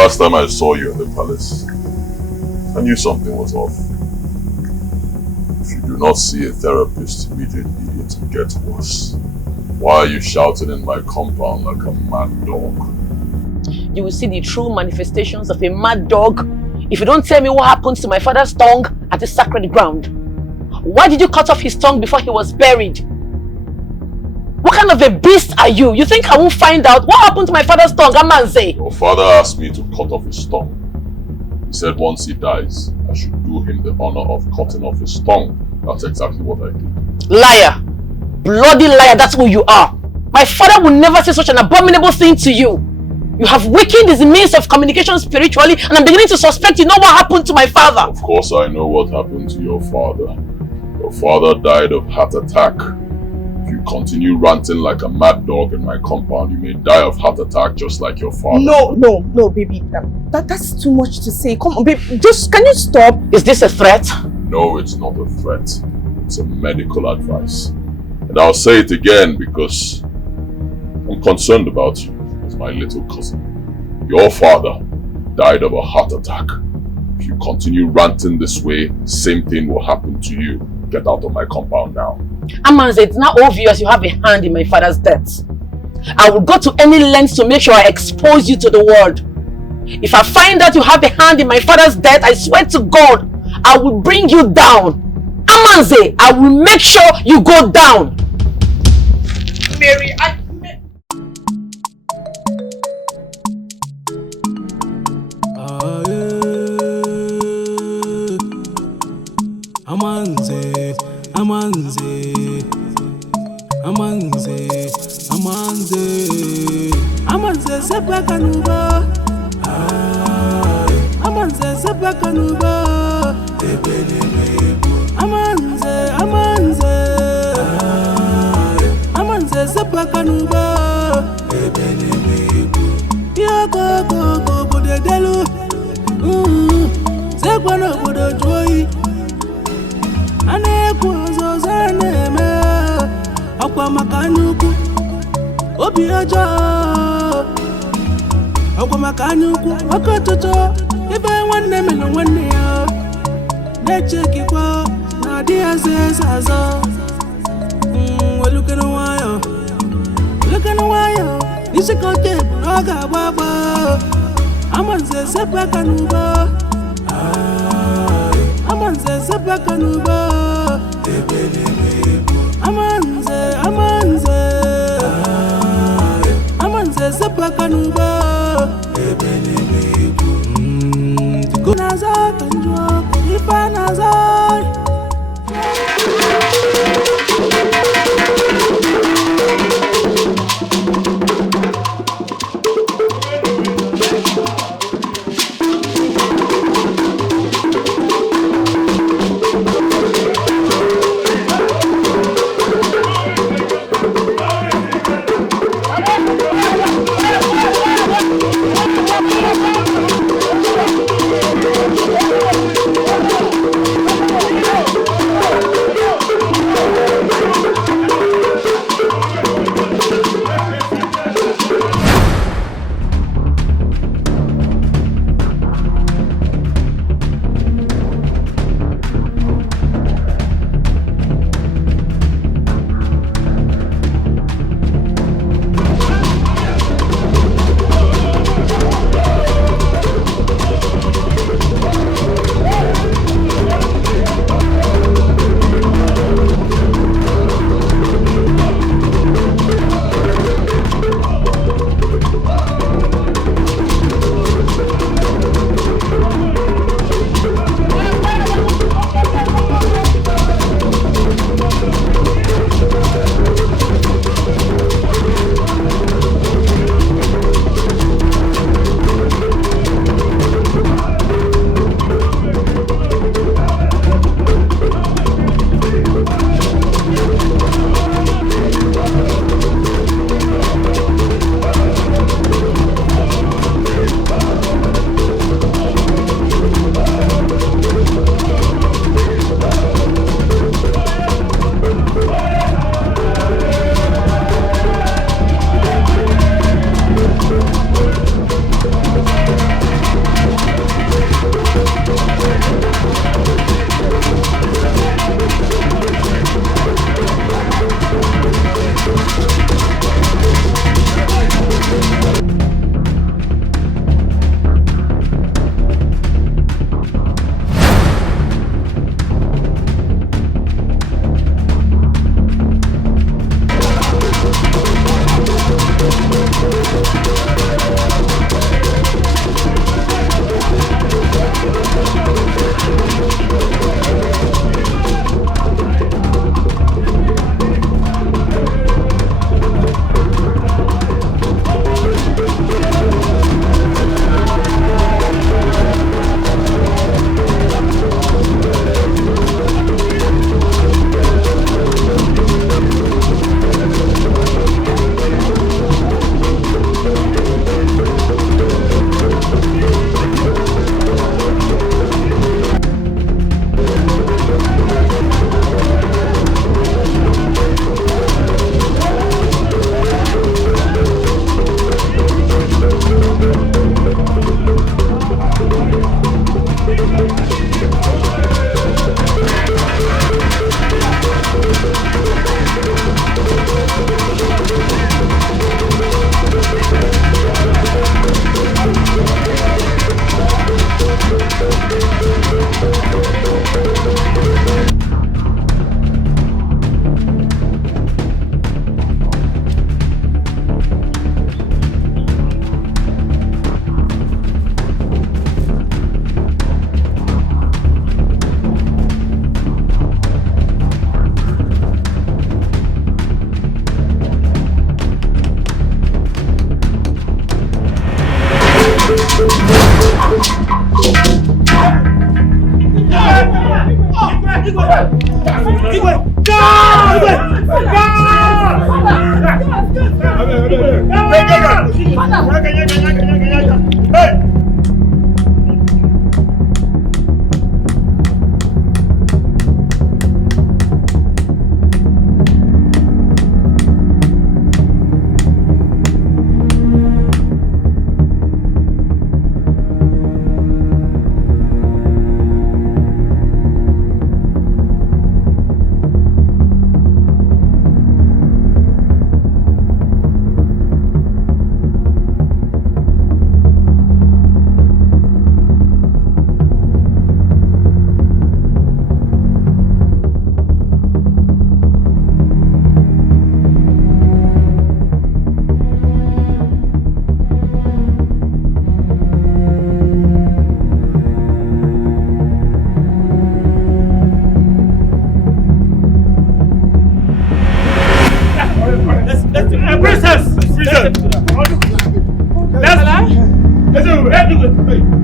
last time I saw you in the palace, I knew something was off. If you do not see a therapist immediately, it will get worse. Why are you shouting in my compound like a mad dog? You will see the true manifestations of a mad dog if you don't tell me what happened to my father's tongue at the sacred ground. Why did you cut off his tongue before he was buried? What kind of a beast are you? You think I won't find out what happened to my father's tongue, Amanze? Your father asked me to cut off his tongue. He said once he dies, I should do him the honor of cutting off his tongue. That's exactly what I did. Liar! Bloody liar, that's who you are. My father would never say such an abominable thing to you. You have weakened his means of communication spiritually, and I'm beginning to suspect you know what happened to my father. Of course I know what happened to your father. Your father died of heart attack. If you continue ranting like a mad dog in my compound, you may die of heart attack just like your father. No, baby. That's too much to say. Come on, baby. Just, can you stop? Is this a threat? No, it's not a threat. It's a medical advice. And I'll say it again because I'm concerned about you as my little cousin. Your father died of a heart attack. If you continue ranting this way, same thing will happen to you. Get out of my compound now. Amanze, it's now obvious you have a hand in my father's death. I will go to any lengths to make sure I expose you to the world. If I find out you have a hand in my father's death, I swear to God, I will bring you down. Amanze, I will make sure you go down. Mary, Amanze sepakanuba. Amanze sepakanuba. Amanze sepakanuba. Yoko bodedelu. Sepano bodojoyi. Ane kuzo zaneme. Akwa makanyuku. Obi aja. Akwa makanyuku. Wakototo. Ibe wanne melo wanne ya. Neche kikwa. Na dia zezazo. We look in a while. Look in a while. Nishikote. Noga baba. Amanze sepakanuba. Amanze sepakanuba. Amanze sepakanuba. Nazar kanjwa ifa nazar.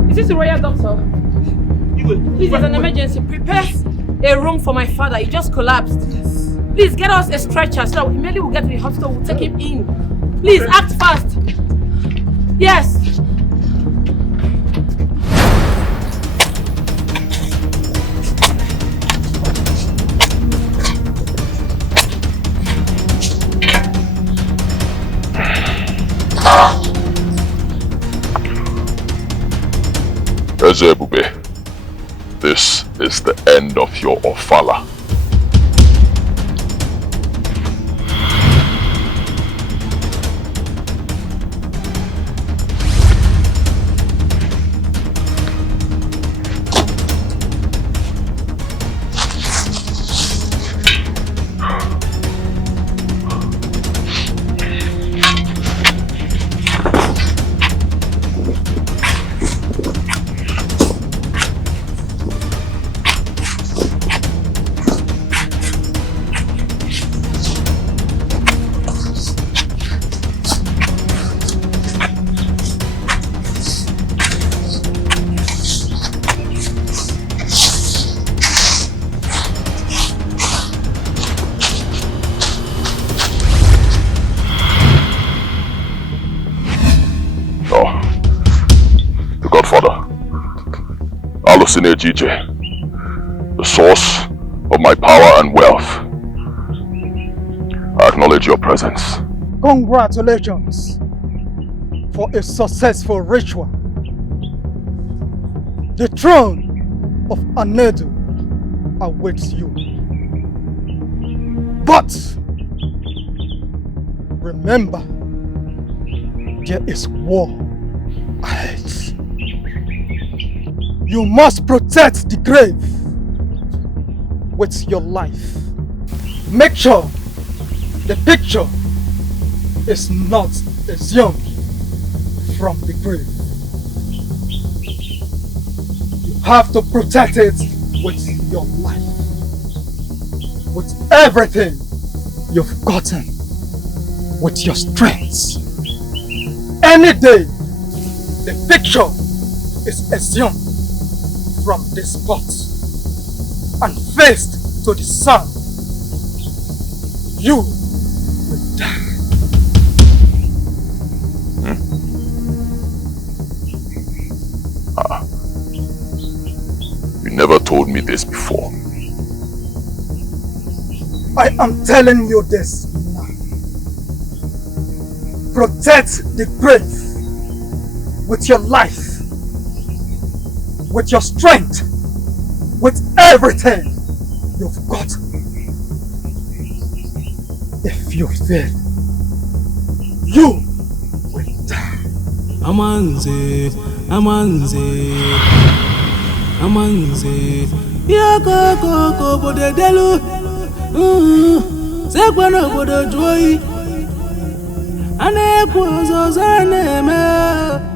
Is this the royal doctor? Please, there's an emergency. Prepare a room for my father. He just collapsed. Please get us a stretcher so that immediately we'll get to the hospital. We'll take him in. Please act fast. Yes. Ezebube, this is the end of your Ofala. The source of my power and wealth. I acknowledge your presence. Congratulations for a successful ritual. The throne of Anedu awaits you. But remember, there is war ahead. You must protect the grave with your life. Make sure the picture is not exhumed from the grave. You have to protect it with your life. With everything you've gotten. With your strength. Any day the picture is exhumed from this spot and faced to the sun, you will die. You never told me this before. I am telling you this now. Protect the grave with your life, with your strength, with everything you've got. If you fail, you will die. Amanze, Amanze, Amanze, Yako bode delu, Sekwano bode joy, Ane kwazo zaneme.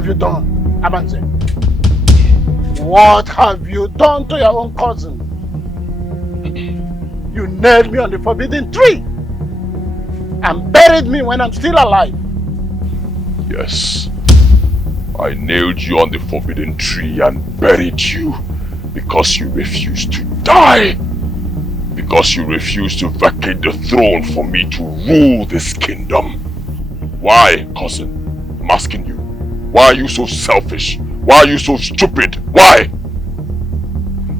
have you done, Abanze? What have you done to your own cousin? You nailed me on the forbidden tree and buried me when I'm still alive. Yes. I nailed you on the forbidden tree and buried you because you refused to die. Because you refused to vacate the throne for me to rule this kingdom. Why, cousin? I'm asking you. Why are you so selfish? Why are you so stupid? Why?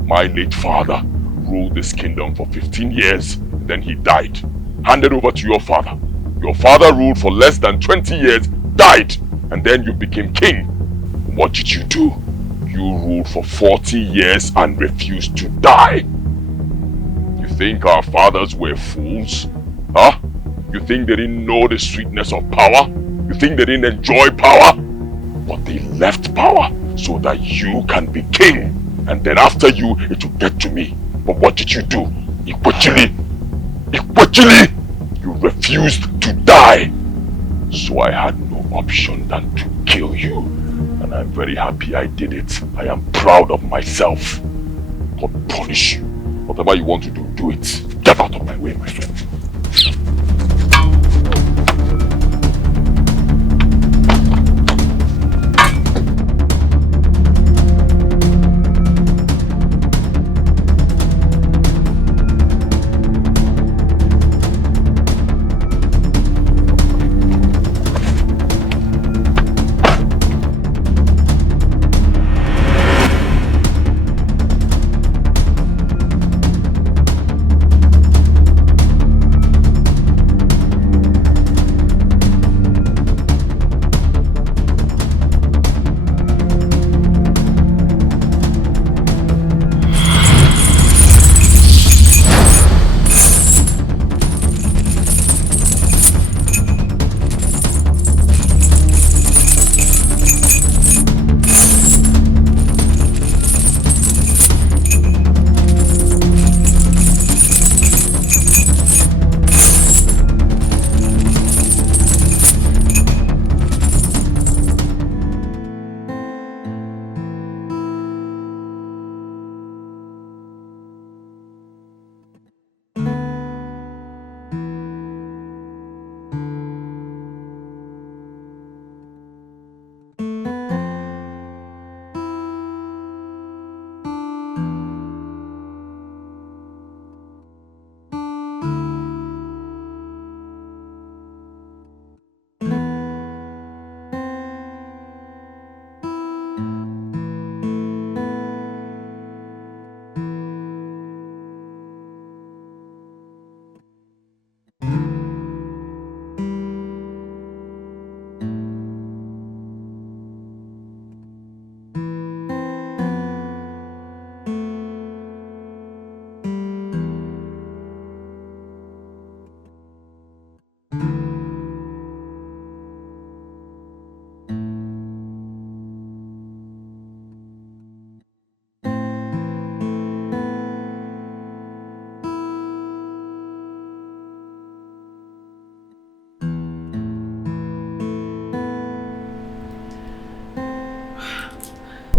My late father ruled this kingdom for 15 years, then he died. Handed over to your father. Your father ruled for less than 20 years, died, and then you became king. What did you do? You ruled for 40 years and refused to die. You think our fathers were fools? Huh? You think they didn't know the sweetness of power? You think they didn't enjoy power? But they left power so that you can be king. And then after you, it will get to me. But what did you do? Equally, you refused to die. So I had no option than to kill you. And I'm very happy I did it. I am proud of myself. God punish you. Whatever you want to do, do it. Get out of my way, my friend.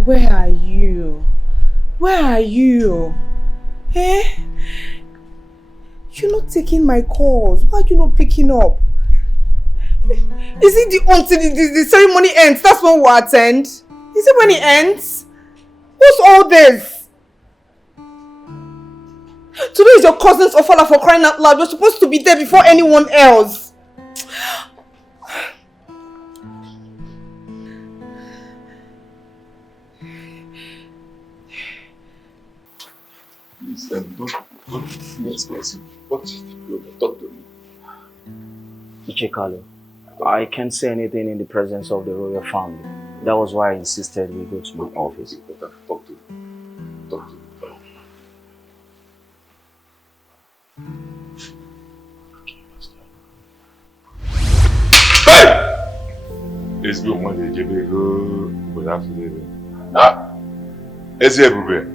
Where are you? Where are you? Eh? You're not taking my calls. Why are you not picking up? Is it until the ceremony ends? That's when we'll attend? Is it when it ends? What's all this? Today is your cousin's ofala for crying out loud. You're supposed to be there before anyone else. Please, don't be expensive. What is the problem? Talk to me. Ichekalo, I can't say anything in the presence of the royal family. That was why I insisted we go to my office. Talk to me. Talk to me. Hey! Let's go one day, go without today. Ah! Let's see everywhere.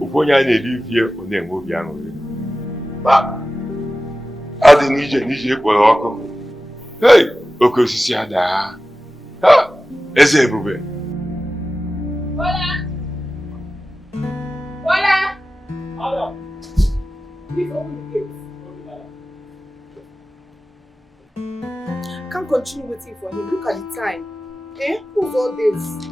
Ufonya na-eri vie ọ na-enwe obi aṅụrị. Adị n'ije kpọrọ ọkụ. Hey! Oke osisi adaa. Ha! Eze Ebube. Bola! Bola! Hold Please open the gate. Can't continue waiting for him. Look at the time. Eh? Who's all this?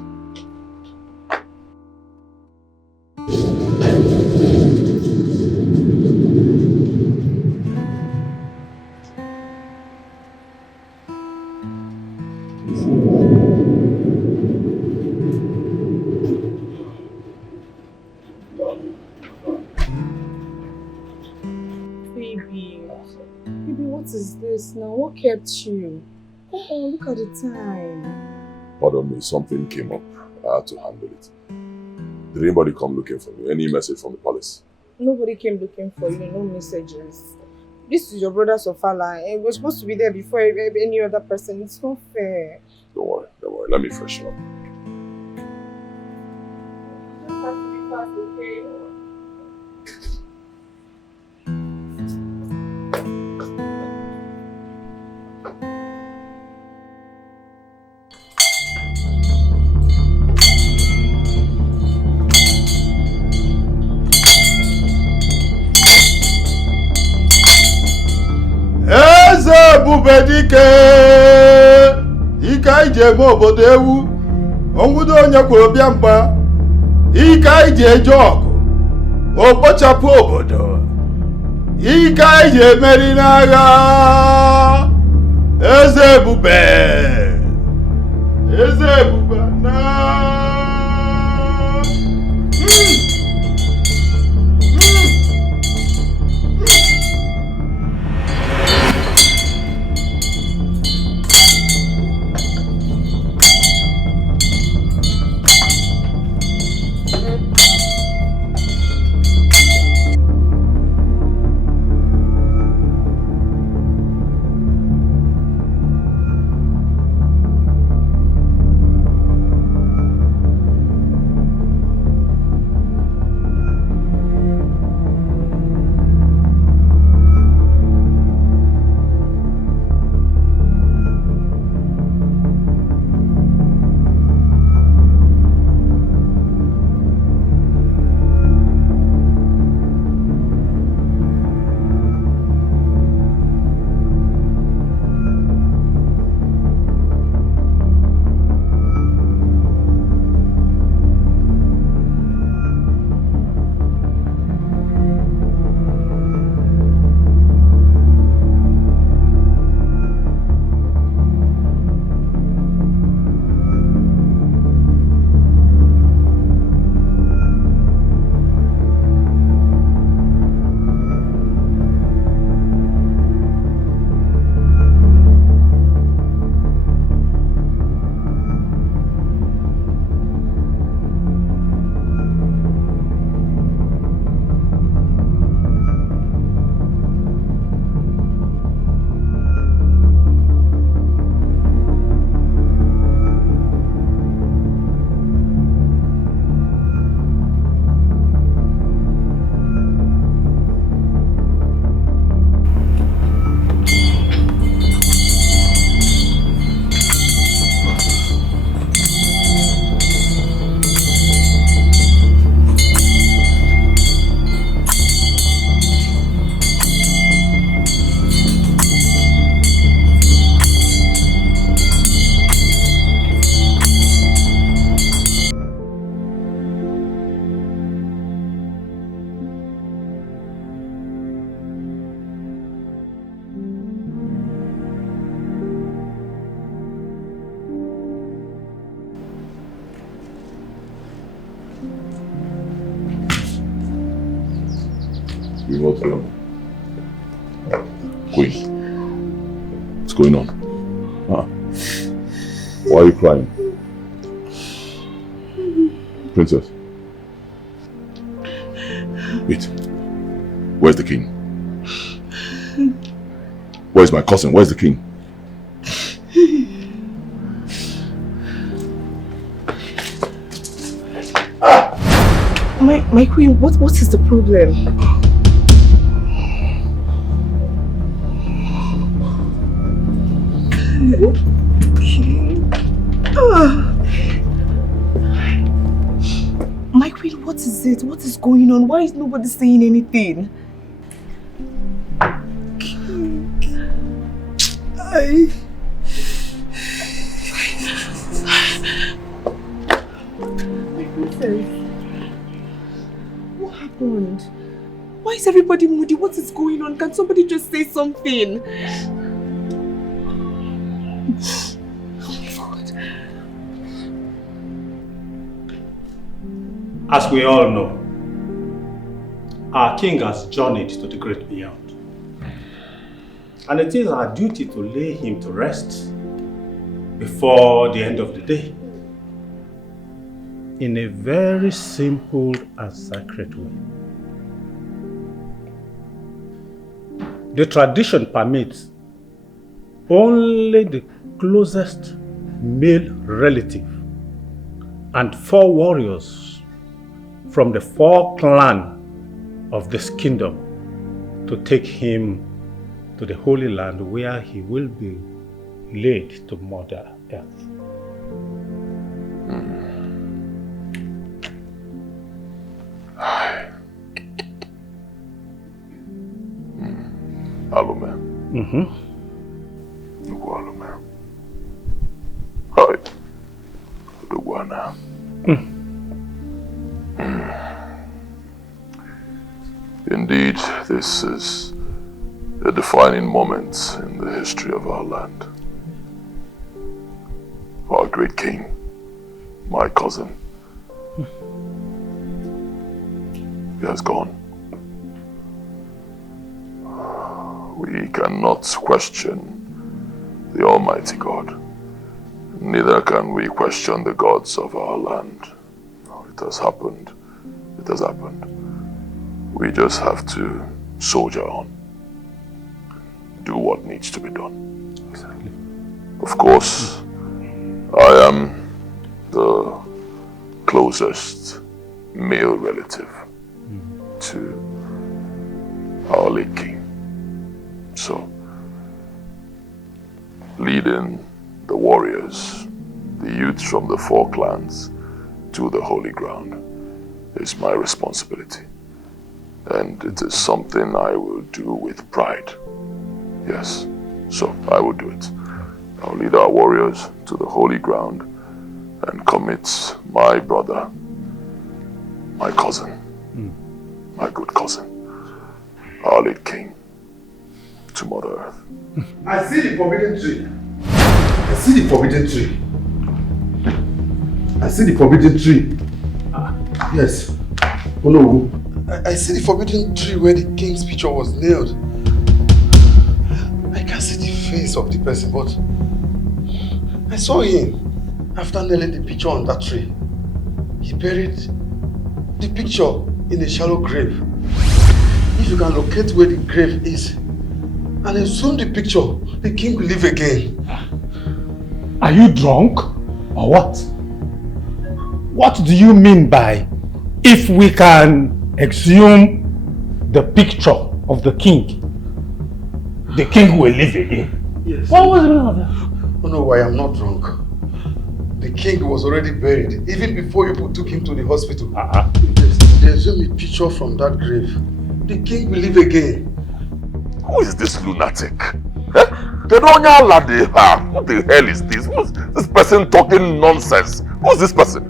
Baby, what is this now? What kept you? Oh, look at the time. Pardon me, something came up. I had to handle it. Did anybody come looking for me? Any message from the palace? Nobody came looking for you, no messages. This is your brother Sofala. We're supposed to be there before any other person. It's not fair. Don't worry. Let me freshen up. You have to be fast, okay? Eze Ebube dike ike anyị ji eme obodo ewu onwudo onye kwuru bịa mgba ike anyị ji eje ọgụ okpochapụ obodo ike anyị ji emeri n'agha Eze Ebube na What's going on? Queen, what's going on? Huh? Why are you crying? Princess? Wait. Where's the king? Where's my cousin? Where's the king? My queen, what is the problem? Okay. My queen, what is it? What is going on? Why is nobody saying anything? My princess, what happened? Why is everybody moody? What is going on? Can somebody just say something? Oh my God. As we all know, our king has journeyed to the great beyond. And it is our duty to lay him to rest before the end of the day. In a very simple and sacred way. The tradition permits only the closest male relative and 4 warriors from the 4 clans of this kingdom to take him to the Holy Land where he will be laid to Mother Earth. Alume. Alume. Hi. Luguana. Indeed, this is a defining moment in the history of our land. Our great king, my cousin, he has gone. We cannot question the Almighty God. Neither can we question the gods of our land. It has happened. It has happened. We just have to soldier on. Do what needs to be done. Exactly. Of course, I am the closest male relative to our late king. So, leading the warriors, the youths from the 4 clans to the holy ground is my responsibility. And it is something I will do with pride. Yes, so I will do it. I'll lead our warriors to the holy ground and commit my brother, my cousin, my good cousin, our late king, to Mother Earth. I see the forbidden tree. I see the forbidden tree. I see the forbidden tree. Yes. Oh no. I see the forbidden tree where the king's picture was nailed. I can't see the face of the person, but I saw him after nailing the picture on that tree. He buried the picture in a shallow grave. If you can locate where the grave is and exhume the picture, the king will live again. Are you drunk or what? What do you mean by if we can exhume the picture of the king will live again? Yes. What was the meaning of that? Oh no, I am not drunk. The king was already buried even before you took him to the hospital. If they exhume a picture from that grave, the king will live again. Who is this lunatic? What the hell is this? Who's this person talking nonsense? Who's this person?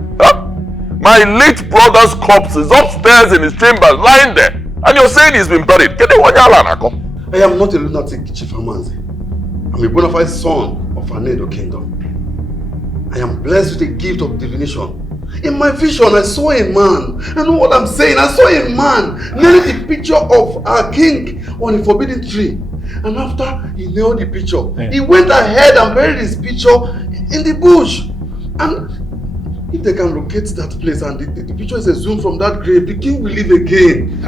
My late brother's corpse is upstairs in his chamber, lying there. And you're saying he's been buried. I am not a lunatic, Chief Amanzi. I'm a bona fide son of an Edo kingdom. I am blessed with a gift of divination. In my vision, I saw a man. I know what I'm saying. I saw a man nailing the picture of our king on a forbidden tree. And after he nailed the picture, he went ahead and buried his picture in the bush. And if they can locate that place and the picture is exhumed from that grave, the king will live again.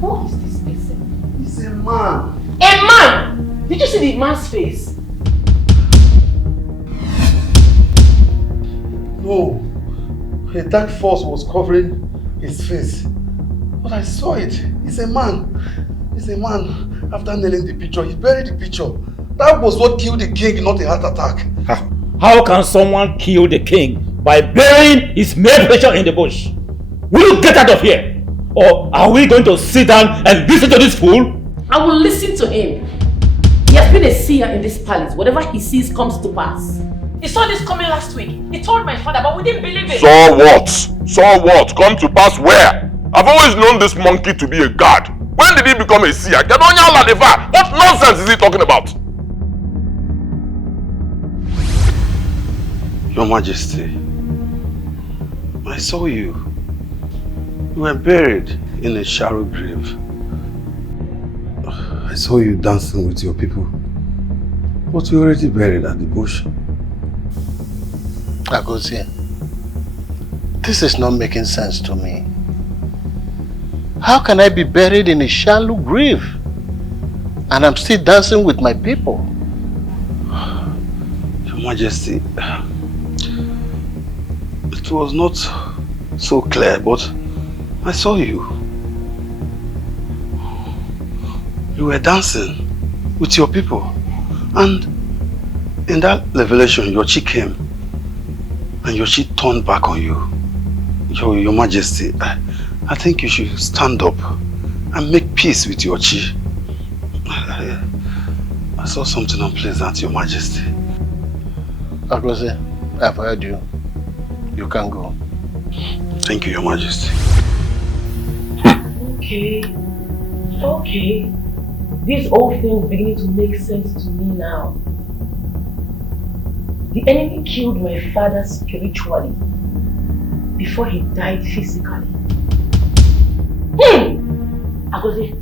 Who is this person? He's a man. A man? Did you see the man's face? No. A dark force was covering his face. But I saw it. He's a man. He's a man. After nailing the picture, he buried the picture. That was what killed the king, not a heart attack. How can someone kill the king by burying his male picture in the bush? Will you get out of here? Or are we going to sit down and listen to this fool? I will listen to him. He has been a seer in this palace. Whatever he sees comes to pass. He saw this coming last week. He told my father, but we didn't believe it. Saw what? Saw what? Come to pass where? I've always known this monkey to be a god. When did he become a seer? What nonsense is he talking about? Your Majesty, I saw you. You were buried in a shallow grave. I saw you dancing with your people. But you already buried at the bush. Agozie, this is not making sense to me. How can I be buried in a shallow grave and I'm still dancing with my people? Your Majesty, it was not so clear, but I saw you. You were dancing with your people. And in that revelation, your chi came. And your chi turned back on you. Your Majesty, I think you should stand up and make peace with your chi. I saw something unpleasant, Your Majesty. Agozie, I've heard you. You can go. Thank you, Your Majesty. Okay. These old things begin to make sense to me now. The enemy killed my father spiritually before he died physically. Agozie,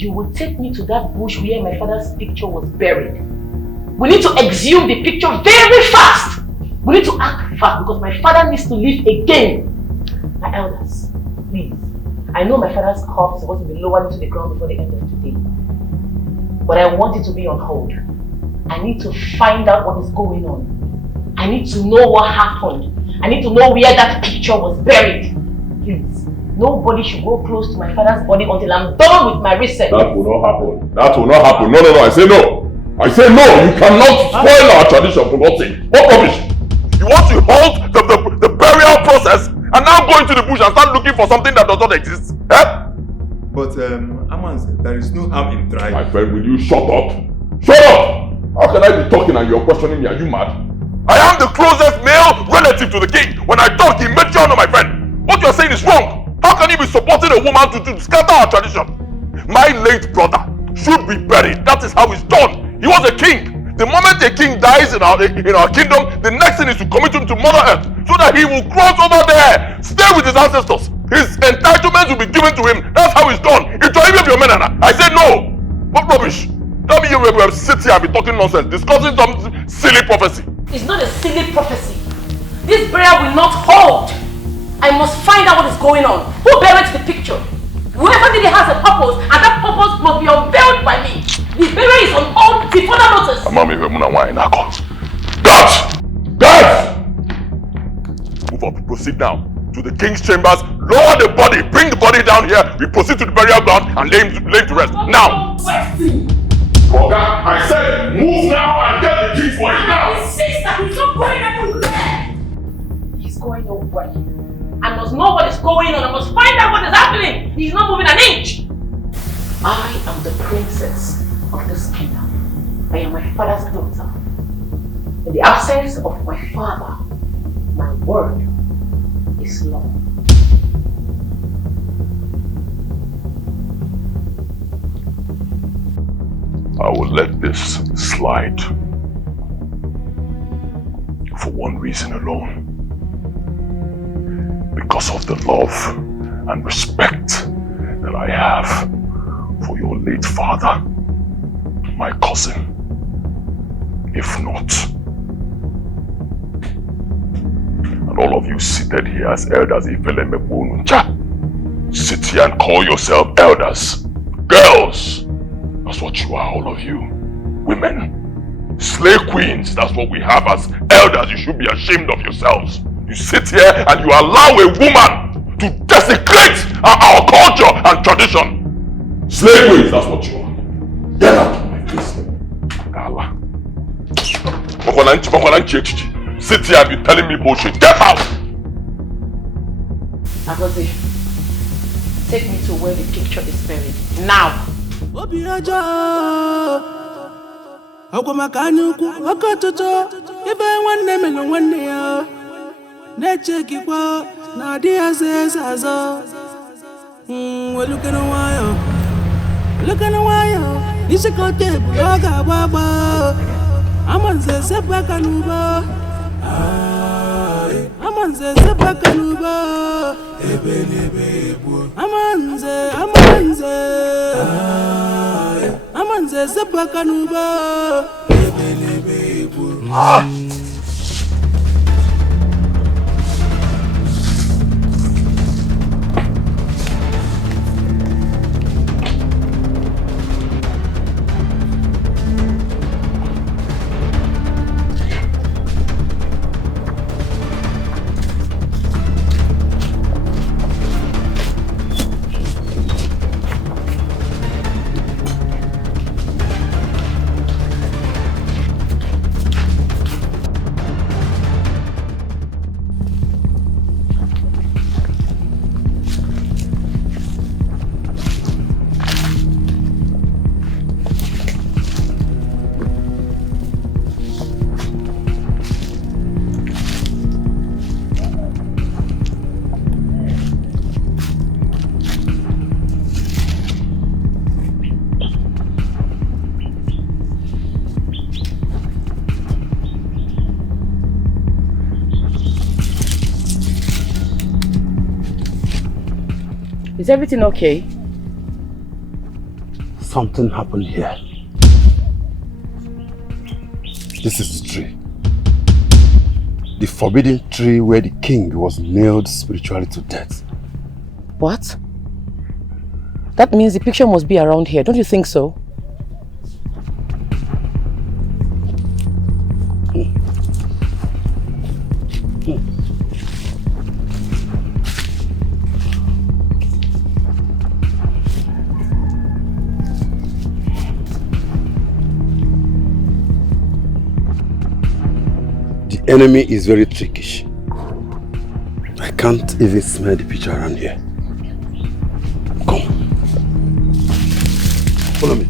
you will take me to that bush where my father's picture was buried. We need to exhume the picture very fast. We need to act fast because my father needs to live again. My elders, please. I know my father's corpse is supposed to be lowered into the ground before the end of today. But I want it to be on hold. I need to find out what is going on. I need to know what happened. I need to know where that picture was buried. Please. Nobody should go close to my father's body until I'm done with my research. That will not happen. That will not happen. No. I say no. I say no. You cannot spoil our tradition for God's sake. What rubbish? You want to halt the burial process and now go into the bush and start looking for something that does not exist? Eh? But Amanze, there is no harm in trying. My friend, will you shut up? Shut up! How can I be talking and you're questioning me? Are you mad? I am the closest male relative to the king. When I talk, he made you honor my friend. What you're saying is wrong. How can you be supporting a woman to scatter our tradition? My late brother should be buried. That is how it's done. He was a king. The moment a king dies in our kingdom, the next thing is to commit him to Mother Earth so that he will cross over there, stay with his ancestors. His entitlements will be given to him. That's how it's done. It's even your men. I said no. What rubbish? Tell me you will sit here and be talking nonsense, discussing some silly prophecy. It's not a silly prophecy. This burial will not hold. I must find out what is going on. Who buried the picture? Whoever did it has a purpose, and that purpose must be unveiled by me. The burial is on hold before the notice. Guards! Move up, proceed now to the king's chambers, lower the body, bring the body down here, we proceed to the burial ground and lay him to rest. Now! Oga, I said move now and get the king's body now! His sister, he's not going anywhere! He's going nowhere. I must know what is going on, I must find out what is happening! He's not moving an inch! I am the princess of this kingdom. I am my father's daughter. In the absence of my father, my word is law. I will let this slide for one reason alone. Because of the love and respect that I have for your late father, my cousin. If not, and all of you seated here as elders, sit here and call yourself elders. Girls, that's what you are, all of you. Women, slave queens, that's what we have as elders. You should be ashamed of yourselves. You sit here and you allow a woman to desecrate our culture and tradition. Slave queens, that's what you are. Get out of my face. Allah. Sit here and be telling me bullshit. Get out! Agozi, take me to where the picture is buried. Now! We're looking a while. Looking a while. This is called Yoga Baba. I'm on the Sepakanuba. I'm on the Sepakanuba. I'm on the Sepakanuba. Is everything okay? Something happened here. This is the tree. The forbidden tree where the king was nailed spiritually to death. What? That means the picture must be around here, don't you think so? The enemy is very trickish. I can't even smell the picture around here. Come. Follow me.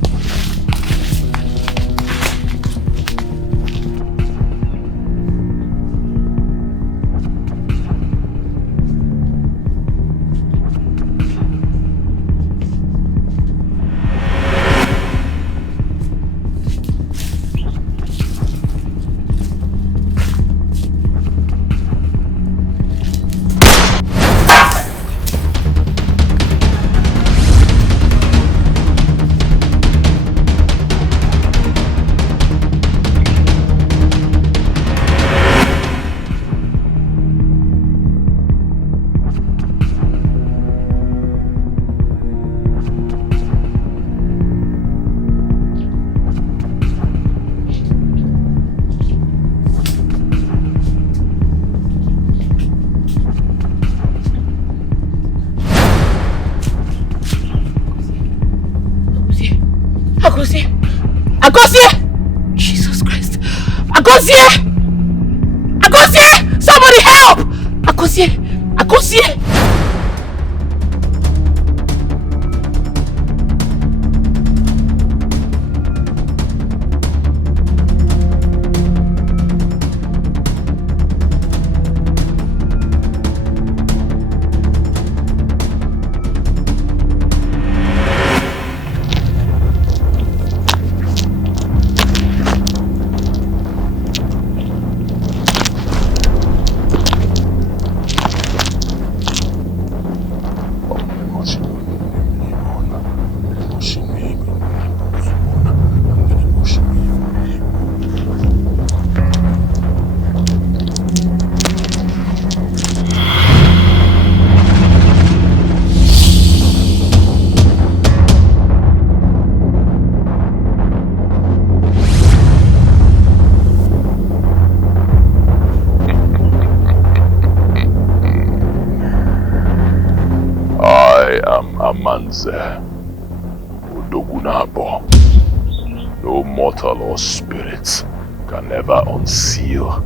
No mortal or spirit can ever unseal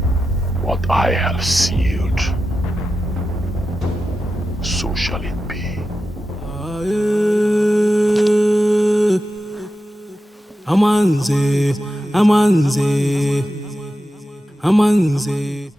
what I have sealed. so shall it be. Amanze, Amanze, Amanze.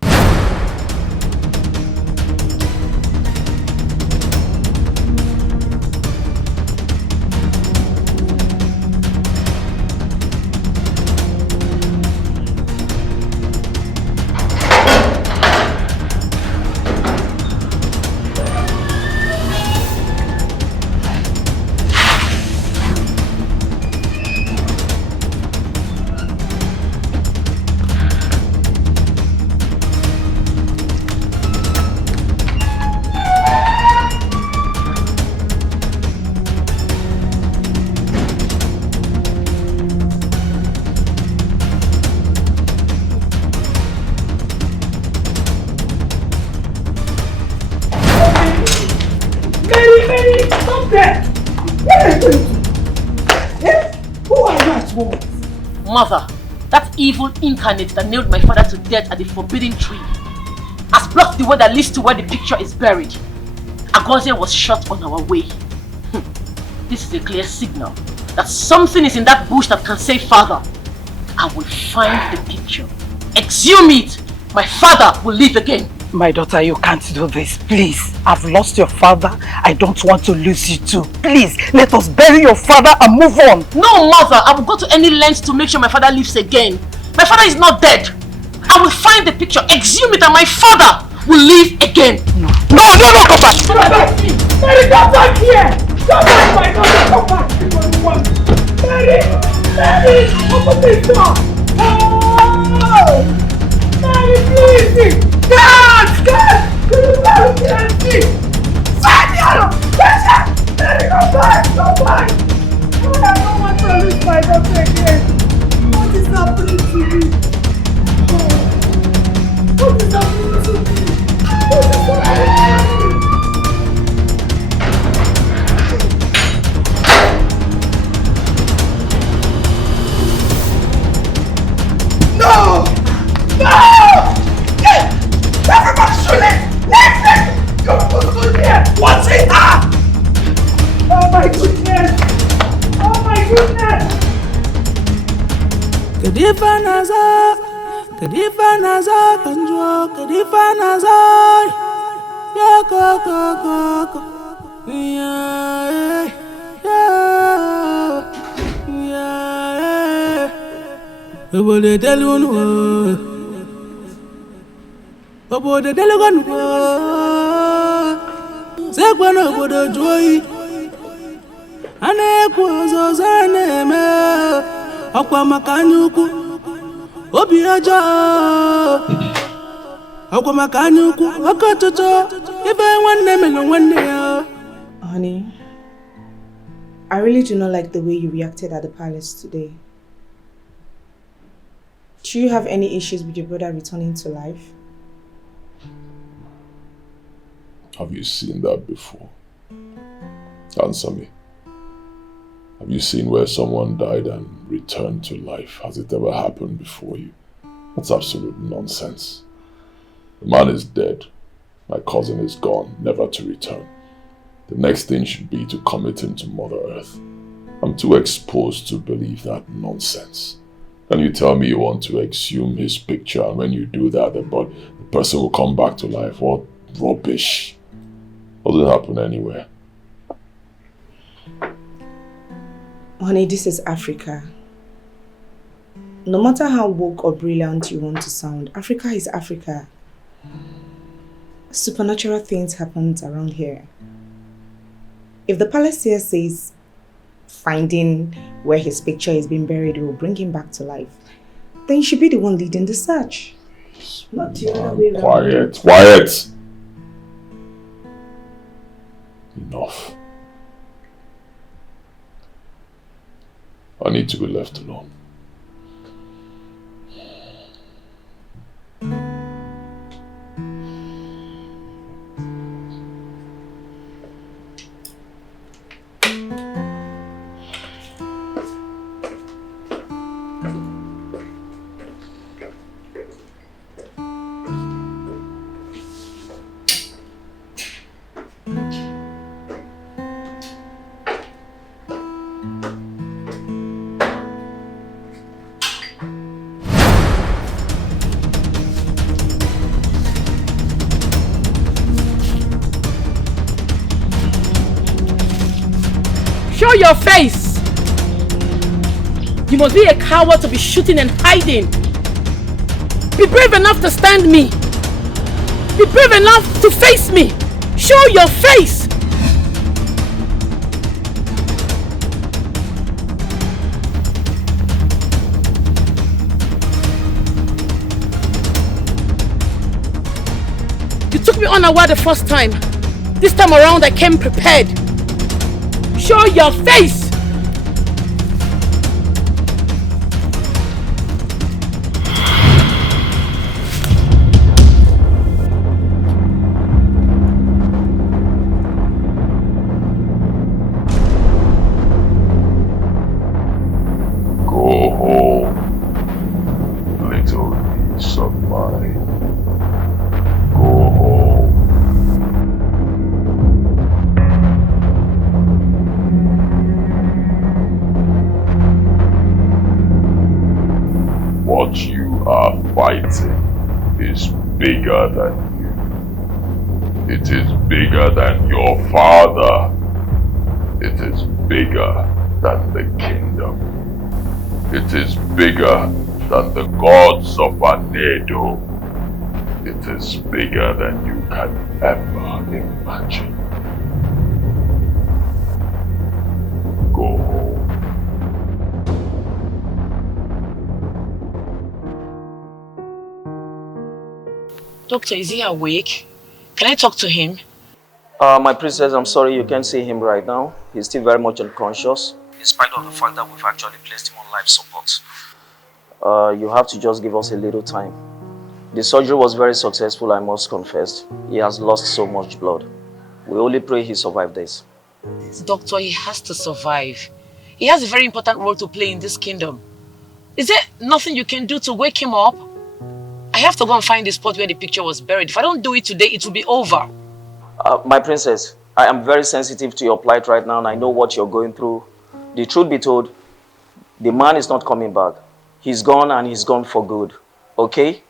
Mother, that evil incarnate that nailed my father to death at the forbidden tree has blocked the way that leads to where the picture is buried. Agozie was shot on our way. This is a clear signal that something is in that bush that can save father. I will find the picture, exhume it. My father will live again. My daughter, you can't do this. Please, I've lost your father. I don't want to lose you too. Please, let us bury your father and move on. No, mother. I will go to any lengths to make sure my father lives again. My father is not dead. I will find the picture, exhume it, and my father will live again. No, come back. Come back. Mary, come back here. Come back, my daughter. Come back. Mary, open this door. Oh, Mary, please. God! Mary, come back! Oh, I don't want to lose my daughter again. What is happening to me? What is happening to me? What is happening to me? No! Everybody shoot it! Let's you're supposed to be here! What's it? Oh my goodness! Oh my goodness! Kadifa naza, kanjo, kadifa naza. Ya ko. Yeah. Obode delunu. Obode deleganu. Zekwano obodo joyi. Ane kwazo zane me. Akwa makanyuku. Obi aja. Akwa makanyuku. Akototo. Ibe wanne melo wanne ya. Honey, I really do not like the way you reacted at the palace today. Do you have any issues with your brother returning to life? Have you seen that before? Answer me. Have you seen where someone died and returned to life? Has it ever happened before you? That's absolute nonsense. The man is dead. My cousin is gone, never to return. The next thing should be to commit him to Mother Earth. I'm too exposed to believe that nonsense. Can you tell me you want to exhume his picture, and when you do that, the person will come back to life? What rubbish. Doesn't happen anywhere. Honey, this is Africa. No matter how woke or brilliant you want to sound, Africa is Africa. Supernatural things happen around here. If the palace here says finding where his picture is being buried will bring him back to life, then you should be the one leading the search. Not the other way around. Quiet! Enough. I need to be left alone. Show your face! You must be a coward to be shooting and hiding. Be brave enough to stand me. Be brave enough to face me. Show your face! You took me unaware the first time. This time around I came prepared. Show your face! Go home, little niece of mine. Go home. What you are fighting is bigger than you. It is bigger than your father. It is bigger than the kingdom. It is bigger than the gods of Anedo. It is bigger than you can ever imagine. Go home. Doctor, is he awake? Can I talk to him? My princess, I'm sorry you can't see him right now. He's still very much unconscious, in spite of the fact that we've actually placed him on life support. You have to just give us a little time. The surgery was very successful, I must confess. He has lost so much blood. We only pray he survived this. Doctor, he has to survive. He has a very important role to play in this kingdom. Is there nothing you can do to wake him up? I have to go and find the spot where the picture was buried. If I don't do it today, it will be over. My princess, I am very sensitive to your plight right now and I know what you're going through. The truth be told, the man is not coming back. He's gone and he's gone for good. Okay?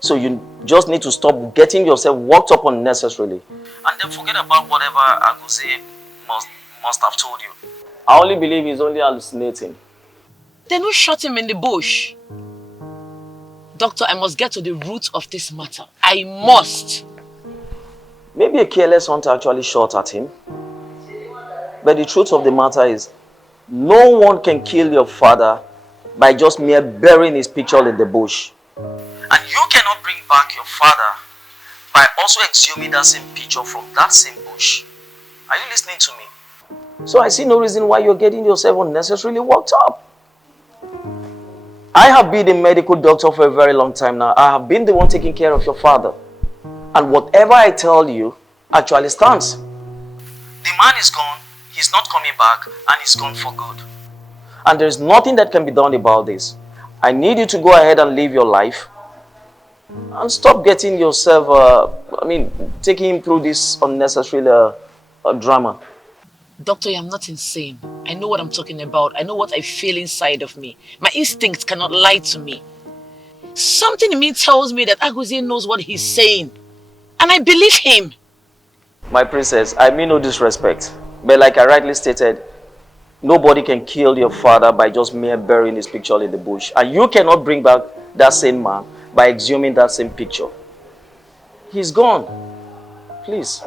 So you just need to stop getting yourself worked up unnecessarily. And then forget about whatever Aguze must have told you. I only believe he's only hallucinating. Then who shot him in the bush? Doctor, I must get to the root of this matter. I must. Maybe a careless hunter actually shot at him. But the truth of the matter is, no one can kill your father by just mere burying his picture in the bush. And you cannot bring back your father by also exhuming that same picture from that same bush. Are you listening to me? So I see no reason why you're getting yourself unnecessarily worked up. I have been a medical doctor for a very long time now. I have been the one taking care of your father. And whatever I tell you actually stands. The man is gone, he's not coming back, and he's gone for good. And there's nothing that can be done about this. I need you to go ahead and live your life. And stop getting yourself, taking him through this unnecessary drama. Doctor, I'm not insane. I know what I'm talking about. I know what I feel inside of me. My instincts cannot lie to me. Something in me tells me that Aguze knows what he's saying. And I believe him. My princess, I mean no disrespect. But like I rightly stated, nobody can kill your father by just mere burying his picture in the bush. And you cannot bring back that same man by exhuming that same picture. He's gone. Please.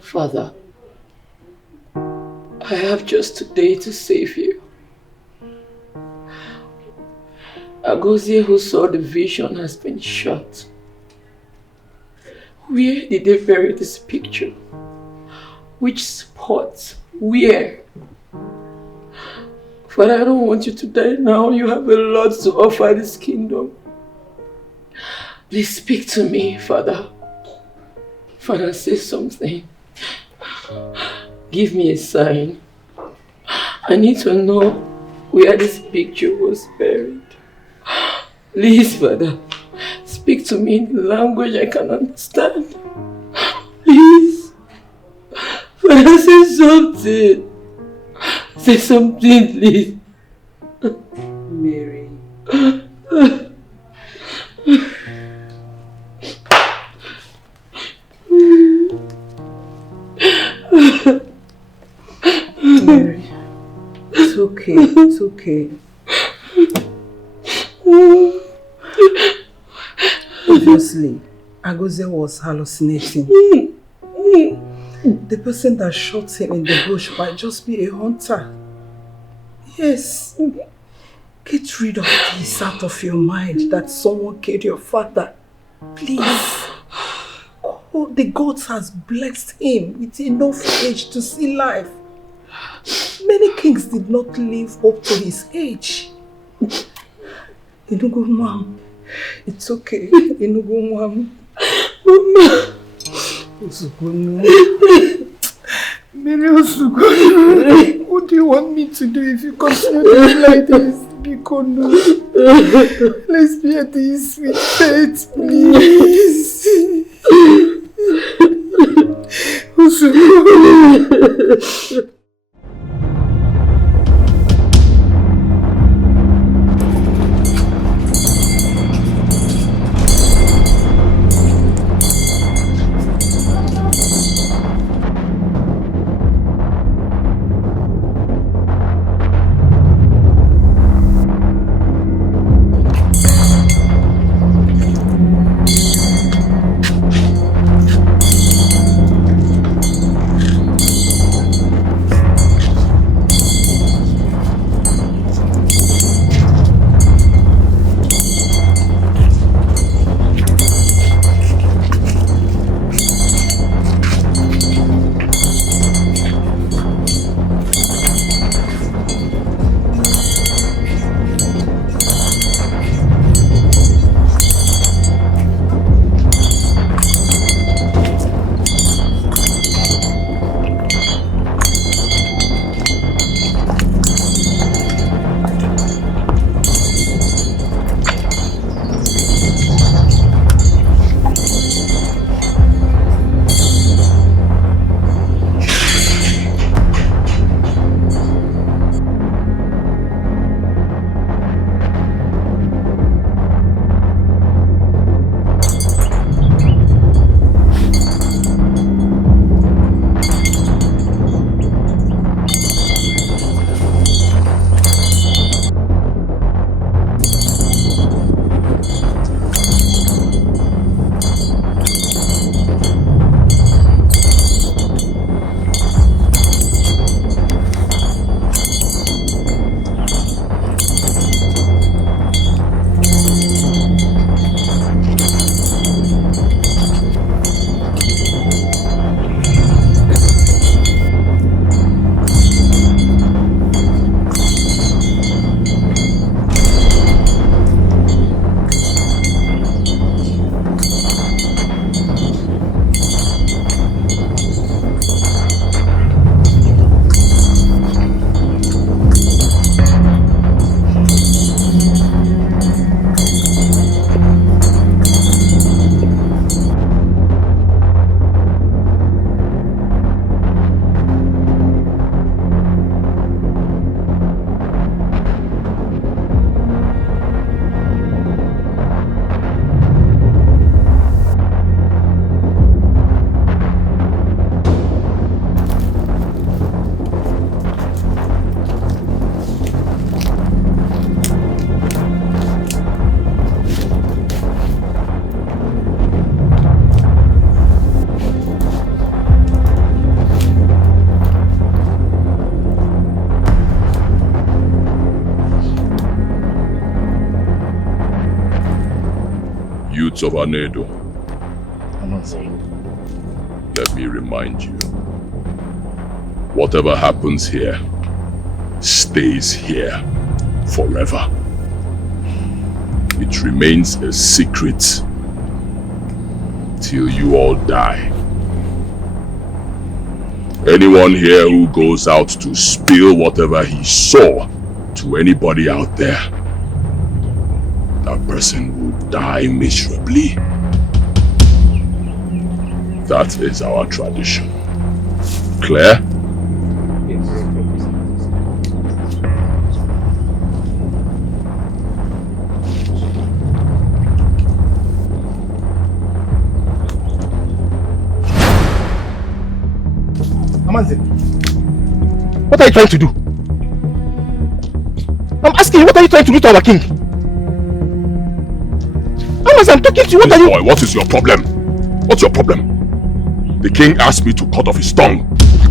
Father, I have just today to save you. Aguze, who saw the vision, has been shot. Where did they bury this picture? Which spot? Where? Father, I don't want you to die now. You have a lot to offer this kingdom. Please speak to me, Father. Father, say something. Give me a sign. I need to know where this picture was buried. Please, Father, speak to me in a language I can understand. Please. Father, say something. Say something, please. Mary. Mary, it's okay, it's okay. Obviously, Agoze was hallucinating. The person that shot him in the bush might just be a hunter. Yes. Get rid of this out of your mind that someone killed your father. Please. Oh, the gods has blessed him with enough age to see life. Many kings did not live up to his age. Inugu mom, it's okay. Inugu mom. Mama. Usugunu. Mary Usugunu. What do you want me to do if you continue to be like this? Bikono. Let's be at this with faith, please. Usugunu. Youths of Anedo, let me remind you, whatever happens here stays here forever. It remains a secret till you all die. Anyone here who goes out to spill whatever he saw to anybody out there, that person will die miserably. That is our tradition. Clear? Amanze, what are you trying to do? I'm asking you, what are you trying to do to our king? Amanze, I'm talking to you, what are you... Boy, what is your problem? What's your problem? The king asked me to cut off his tongue.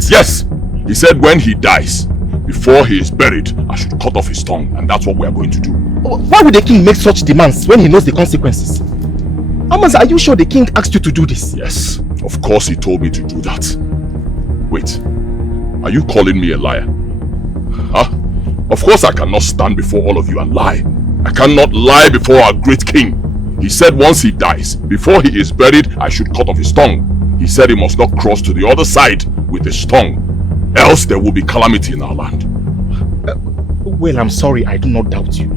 Yes, he said when he dies, before he is buried, I should cut off his tongue, and that's what we are going to do. Why would the king make such demands when he knows the consequences? Amanze, are you sure the king asked you to do this? Yes, of course he told me to do that. Wait, are you calling me a liar? Huh? Of course I cannot stand before all of you and lie. I cannot lie before our great king. He said once he dies, before he is buried, I should cut off his tongue. He said he must not cross to the other side with his tongue, else there will be calamity in our land. Well, I'm sorry, I do not doubt you.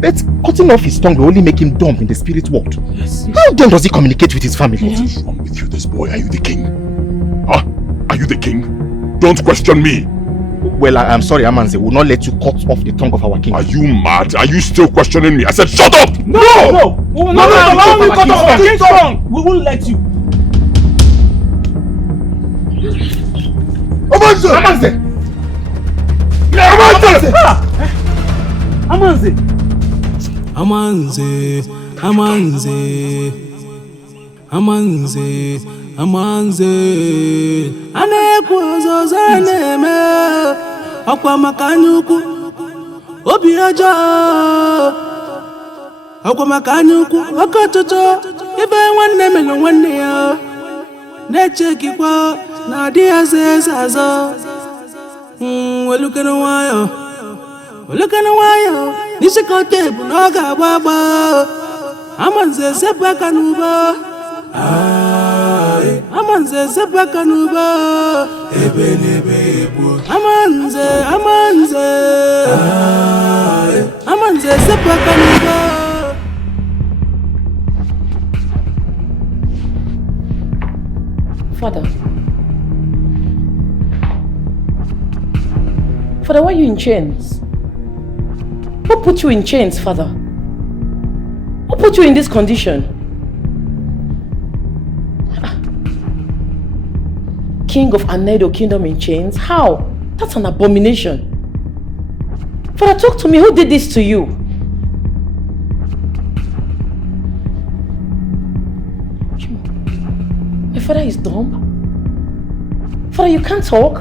But cutting off his tongue will only make him dumb in the spirit world. Yes. How then does he communicate with his family? What is wrong with you, this boy? Are you the king? Huh? Are you the king? Don't question me. Well, I'm sorry, Amanze. We will not let you cut off the tongue of our king. Are you mad? Are you still questioning me? I said shut up! No! No! We will not allow you to cut off our king's tongue! We won't let you. Amanze! Amanze! Amanze! Amanze! Amanze! Amanze! Amanze! Anekwazo zaneme akwa makanyuku obi aja akwa makanyuku akototo ibe nwanne melo nwanne ya nechekikwa na di azezazo welukene wayo nishikote bu noga baba Amanze sepaka nuba Amanze sepaka nuba Amanze sepaka nuba. Father, why are you in chains? Who put you in chains, Father? Who put you in this condition? King of Anedo Kingdom in chains? How? That's an abomination. Father, talk to me. Who did this to you? My father is dumb? Father, you can't talk?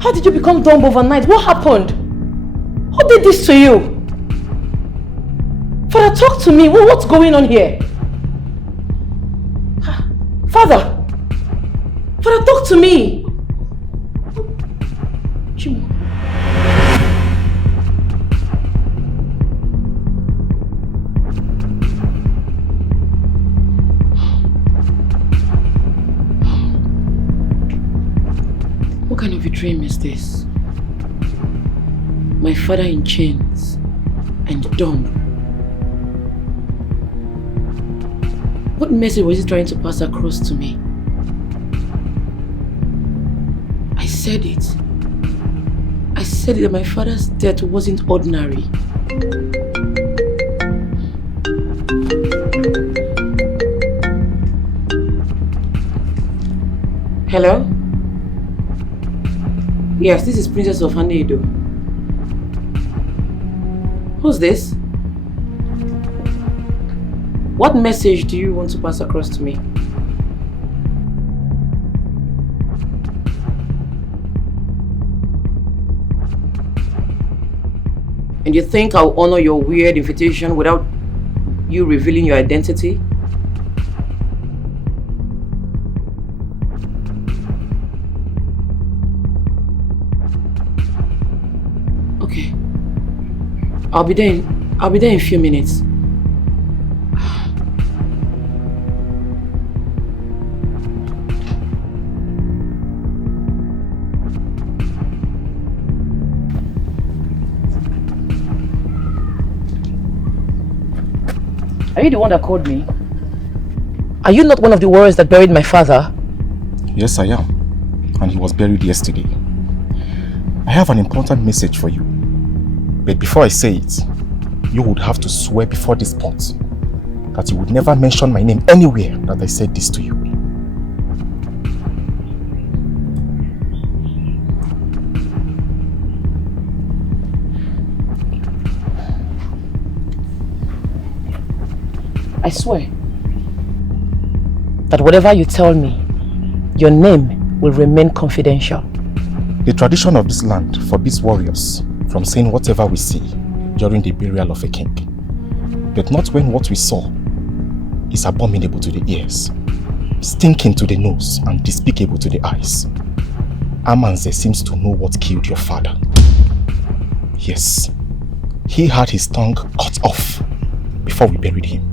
How did you become dumb overnight? What happened? Who did this to you? Father, talk to me. What's going on here? Father! Father, talk to me! Chimo. What kind of a dream is this? My father in chains and dumb. What message was he trying to pass across to me? I said it that my father's death wasn't ordinary. Hello? Yes, this is Princess of Anedo. Who's this? What message do you want to pass across to me? And you think I'll honor your weird invitation without you revealing your identity? Okay. I'll be there in a few minutes. Are you the one that called me? Are you not one of the warriors that buried my father? Yes, I am. And he was buried yesterday. I have an important message for you. But before I say it, you would have to swear before this pot that you would never mention my name anywhere that I said this to you. I swear that whatever you tell me, your name will remain confidential. The tradition of this land forbids warriors from saying whatever we see during the burial of a king, but not when what we saw is abominable to the ears, stinking to the nose, and despicable to the eyes. Amanze seems to know what killed your father. Yes, he had his tongue cut off before we buried him.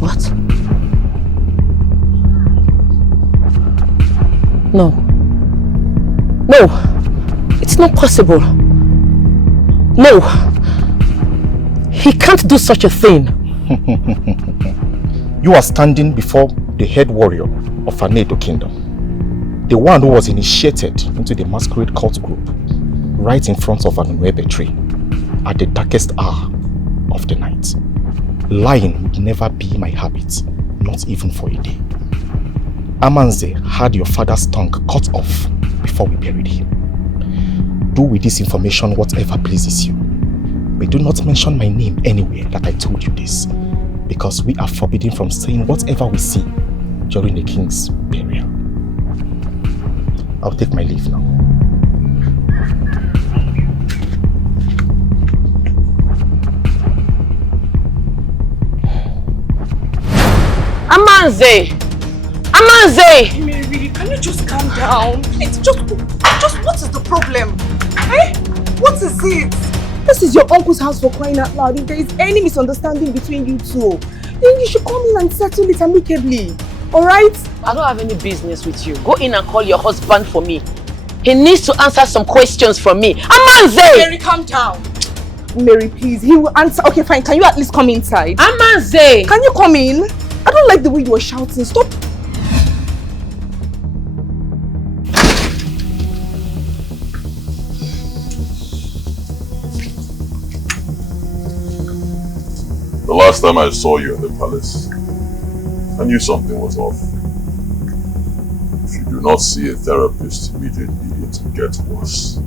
What? No. No! It's not possible. No! He can't do such a thing. You are standing before the head warrior of an Edo kingdom, the one who was initiated into the masquerade cult group, right in front of an Nwebe tree, at the darkest hour of the night. Lying would never be my habit, not even for a day. Amanze had your father's tongue cut off before we buried him. Do with this information whatever pleases you, but do not mention my name anywhere that I told you this, because we are forbidden from saying whatever we see during the king's burial. I'll take my leave now. Amanze! Amanze! Mary, can you just calm down? Please, just what is the problem? Eh? What is it? This is your uncle's house for crying out loud. If there is any misunderstanding between you two, then you should come in and settle it amicably. Alright? I don't have any business with you. Go in and call your husband for me. He needs to answer some questions from me. Amanze! Mary, calm down. Mary, please. He will answer. Okay, fine. Can you at least come inside? Amanze! Can you come in? I don't like the way you were shouting. Stop. The last time I saw you in the palace, I knew something was off. If you do not see a therapist immediately, it will get worse.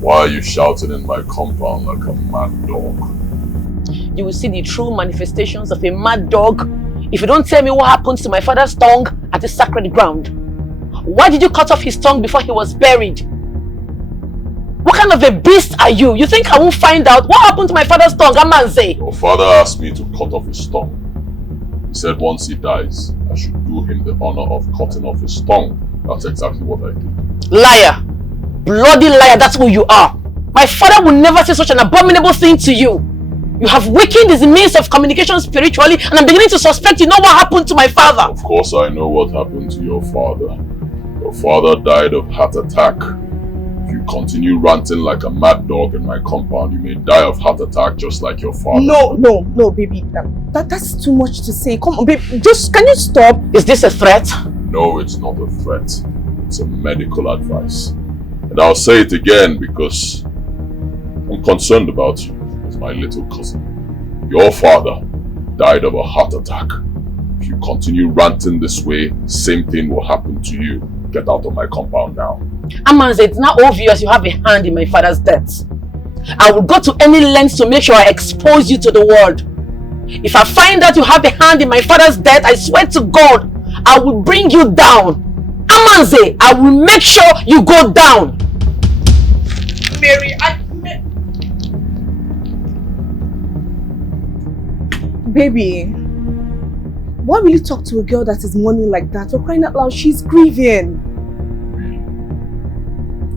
Why are you shouting in my compound like a mad dog? You will see the true manifestations of a mad dog if you don't tell me what happened to my father's tongue at the sacred ground. Why did you cut off his tongue before he was buried? What kind of a beast are you? You think I won't find out what happened to my father's tongue, Amanze? Your father asked me to cut off his tongue. He said once he dies, I should do him the honor of cutting off his tongue. That's exactly what I did. Liar! Bloody liar, that's who you are. My father will never say such an abominable thing to you. You have weakened his means of communication spiritually, and I'm beginning to suspect you know what happened to my father. Of course I know what happened to your father. Your father died of heart attack. If you continue ranting like a mad dog in my compound, you may die of heart attack just like your father. No, baby. That's too much to say. Come on, babe. Just, can you stop? Is this a threat? No, it's not a threat. It's a medical advice. And I'll say it again because I'm concerned about you as my little cousin. Your father died of a heart attack. If you continue ranting this way, same thing will happen to you. Get out of my compound now. Amanze, it's now obvious you have a hand in my father's death. I will go to any lengths to make sure I expose you to the world. If I find out you have a hand in my father's death, I swear to God, I will bring you down. Amanze, I will make sure you go down. Mary, Baby, why will you talk to a girl that is mourning like that? For crying out loud, she's grieving.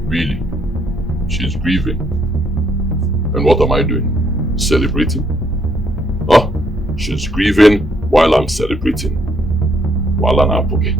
Really? She's grieving. And what am I doing? Celebrating? Huh? She's grieving while I'm celebrating. Alana Apoge.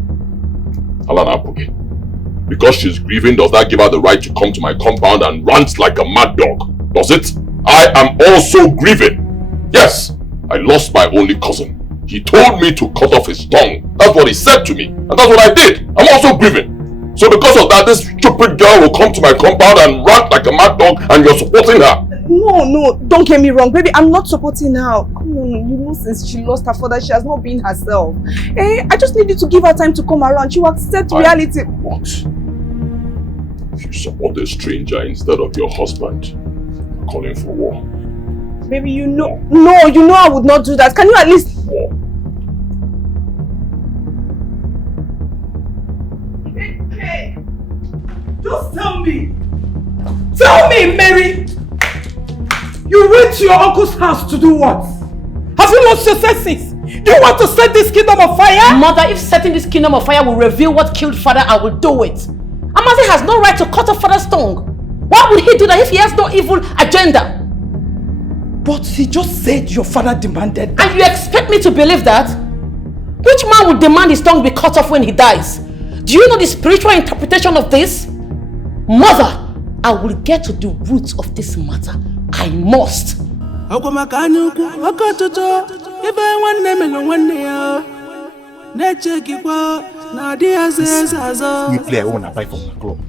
Because she's grieving, does that give her the right to come to my compound and rant like a mad dog? Does it? I am also grieving. Yes, I lost my only cousin. He told me to cut off his tongue. That's what he said to me. And that's what I did. I'm also grieving. So because of that, this stupid girl will come to my compound and rant like a mad dog and you're supporting her. No, don't get me wrong, baby. I'm not supporting her. Come on, you know, since she lost her father, she has not been herself. I just needed to give her time to come around. She will accept reality. What? If you support a stranger instead of your husband, you're calling for war. Baby, you know. No, you know I would not do that. Can you at least... War. Hey, just tell me. Tell me, Mary. You went to your uncle's house to do what? Have you lost your senses? Do you want to set this kingdom on fire? Mother, if setting this kingdom on fire will reveal what killed father, I will do it. Amazi has no right to cut off father's tongue. Why would he do that if he has no evil agenda? But he just said your father demanded that. And you expect me to believe that? Which man would demand his tongue be cut off when he dies? Do you know the spiritual interpretation of this? Mother, I will get to the roots of this matter. I must. You player who wanna buy from the club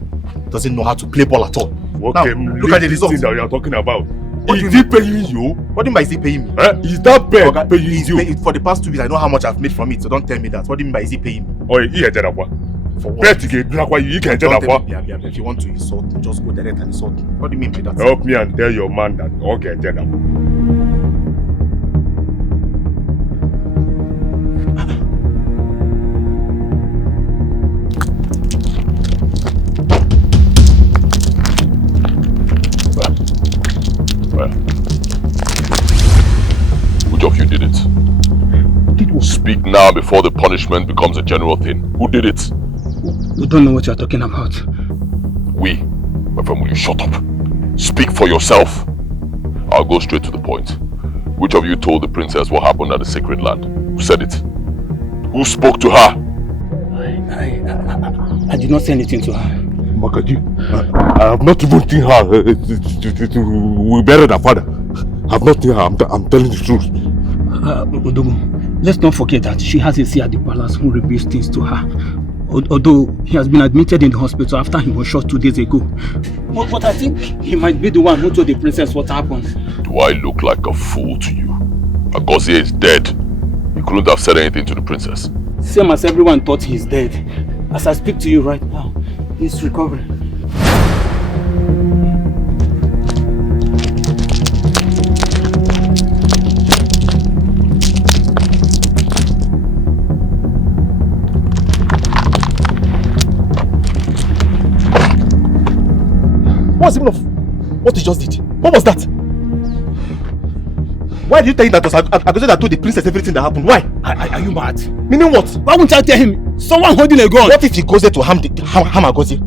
doesn't know how to play ball at all. Okay, now, look at the results that you are talking about. Is he paying you? What do you mean by is he paying me? Is that bed paying you? For the past 2 weeks, I know how much I've made from it, so don't tell me that. What do you mean by is he paying me? Oh, yeah, for what? Bet you can tell that. If you want to insult me, just go direct and insult me. What do you mean by that? Help me and tell your man that okay, tell them. Which of you did it? Speak now before the punishment becomes a general thing. Who did it? We don't know what you're talking about. We? My friend, will you shut up? Speak for yourself. I'll go straight to the point. Which of you told the princess what happened at the sacred land? Who said it? Who spoke to her? I did not say anything to her. Makadi, I have not even seen her. We buried her father. I have not seen her. I'm telling the truth. Odogo, let's not forget that she has a seer at the palace who reveals things to her. Although he has been admitted in the hospital after he was shot 2 days ago. But I think he might be the one who told the princess what happened. Do I look like a fool to you? Agozie is dead. You couldn't have said anything to the princess. Same as everyone thought he's dead. As I speak to you right now, he's recovering. What's the meaning of what you just did? What was that? Why did you tell him that was Agozie that told the princess everything that happened? Why? Are you mad? Meaning what? Why won't I tell him? Someone holding a gun. What if he goes there to harm Agozie?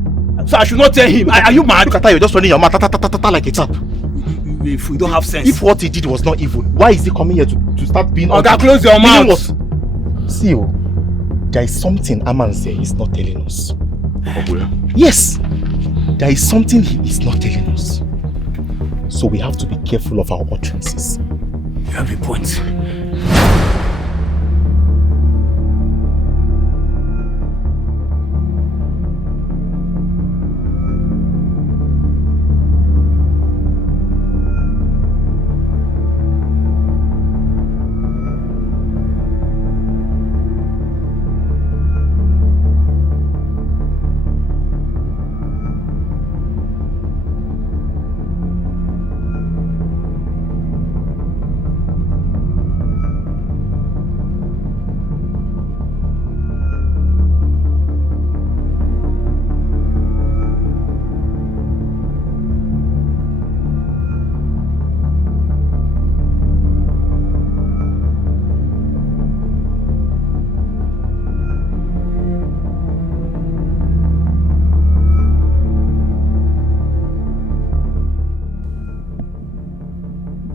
So I should not tell him. Are you mad? Look at how you're just running your mouth like a tap. If we don't have sense. If what he did was not evil, why is he coming here to start being... Okay, close your mouth. What? See, there is something Amanze is not telling us. Oh, yes. There is something he is not telling us. So we have to be careful of our utterances. You have a point.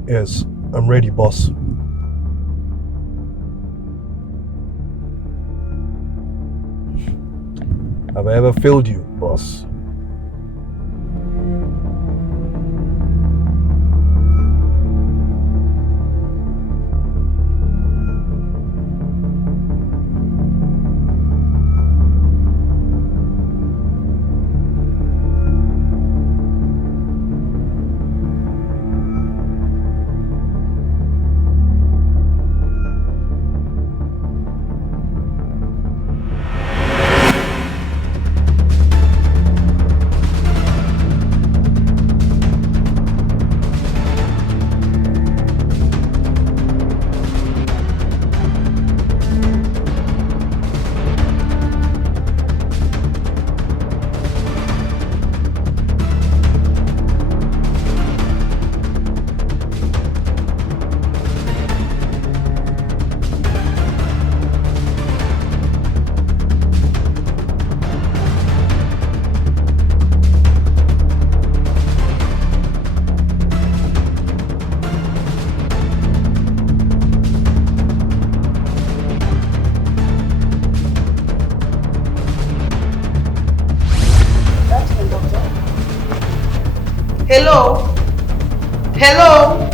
Yes, I'm ready, boss. Have I ever failed you, boss? Hello? Hello?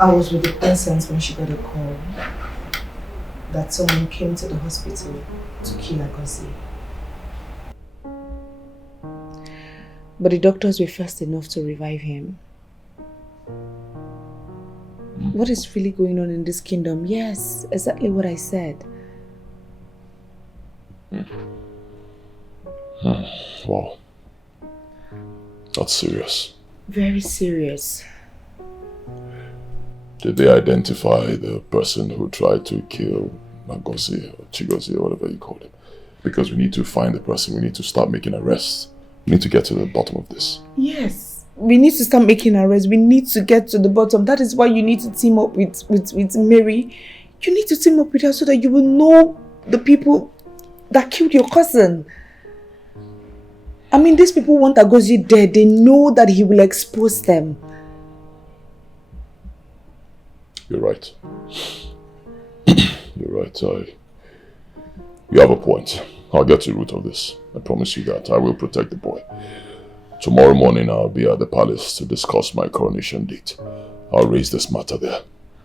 I was with the patients when she got a call that someone came to the hospital to kill Edochie. But the doctors were fast enough to revive him. What is really going on in this kingdom? Yes, exactly what I said. Wow. That's serious. Very serious. Did they identify the person who tried to kill Edochie or Chigozie or whatever you call it? Because we need to find the person, we need to start making arrests. We need to get to the bottom of this. Yes, we need to start making arrests. We need to get to the bottom. That is why you need to team up with Mary. You need to team up with her so that you will know the people that killed your cousin. I mean, these people want Edochie dead. They know that he will expose them. You're right. You're right. You have a point. I'll get to the root of this. I promise you that. I will protect the boy. Tomorrow morning I'll be at the palace to discuss my coronation date. I'll raise this matter there.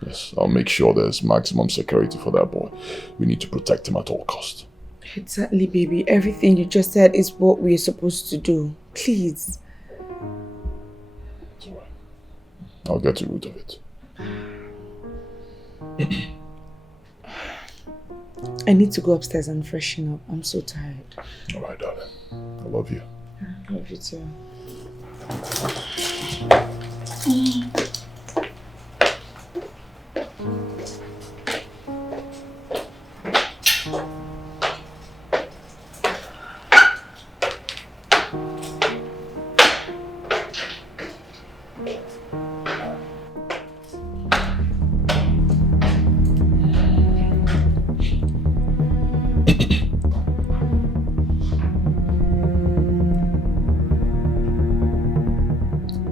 Yes, I'll make sure there's maximum security for that boy. We need to protect him at all costs. Exactly, baby. Everything you just said is what we are supposed to do. Please. It's all right. I'll get to the root of it. I need to go upstairs and freshen up. I'm so tired. All right, darling. I love you. I love you too.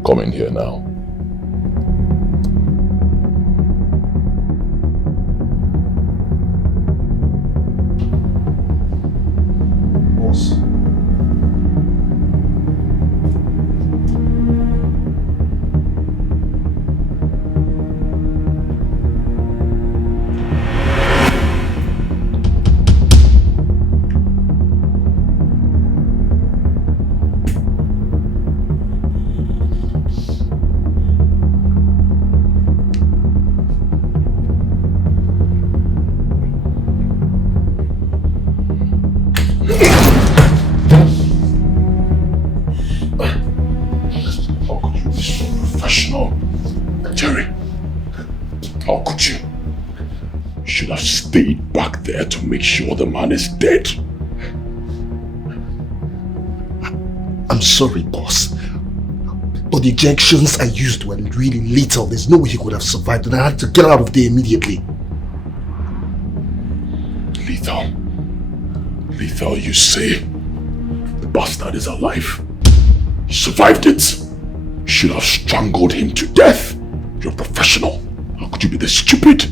Come in here now. Boss. Stayed back there to make sure the man is dead. I'm sorry, boss. But the injections I used were really lethal. There's no way he could have survived, and I had to get out of there immediately. Lethal? Lethal, you say? The bastard is alive. He survived it. You should have strangled him to death. You're a professional. How could you be this stupid?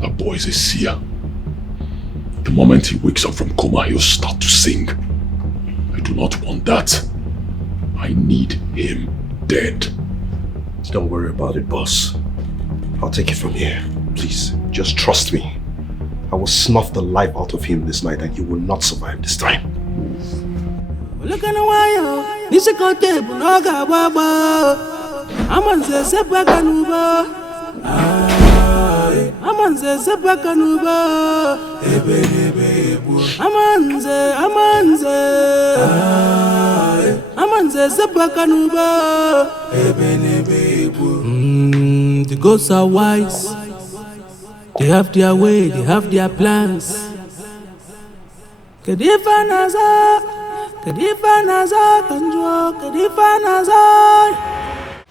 That boy is a seer. The moment he wakes up from coma, he'll start to sing. I do not want that. I need him dead. Don't worry about it, boss. I'll take it from here. Please, just trust me. I will snuff the life out of him this night and he will not survive this time. Amanze sepakanuba, ebe ebe ebu. Aman The ghosts are wise. They have their way, they have their plans.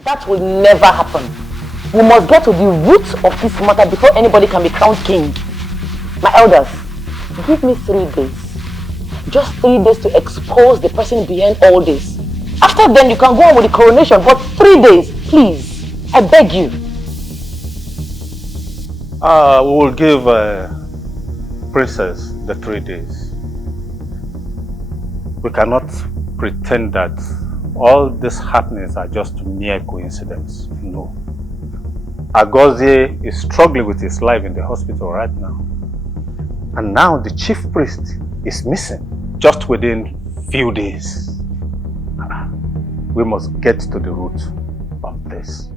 That will never happen. We must get to the root of this matter before anybody can be crowned king. My elders, give me 3 days. Just 3 days to expose the person behind all this. After then, you can go on with the coronation, but 3 days, please. I beg you. We will give Princess the 3 days. We cannot pretend that all these happenings are just mere coincidence. No. Agozie is struggling with his life in the hospital right now. And now the chief priest is missing just within few days. We must get to the root of this.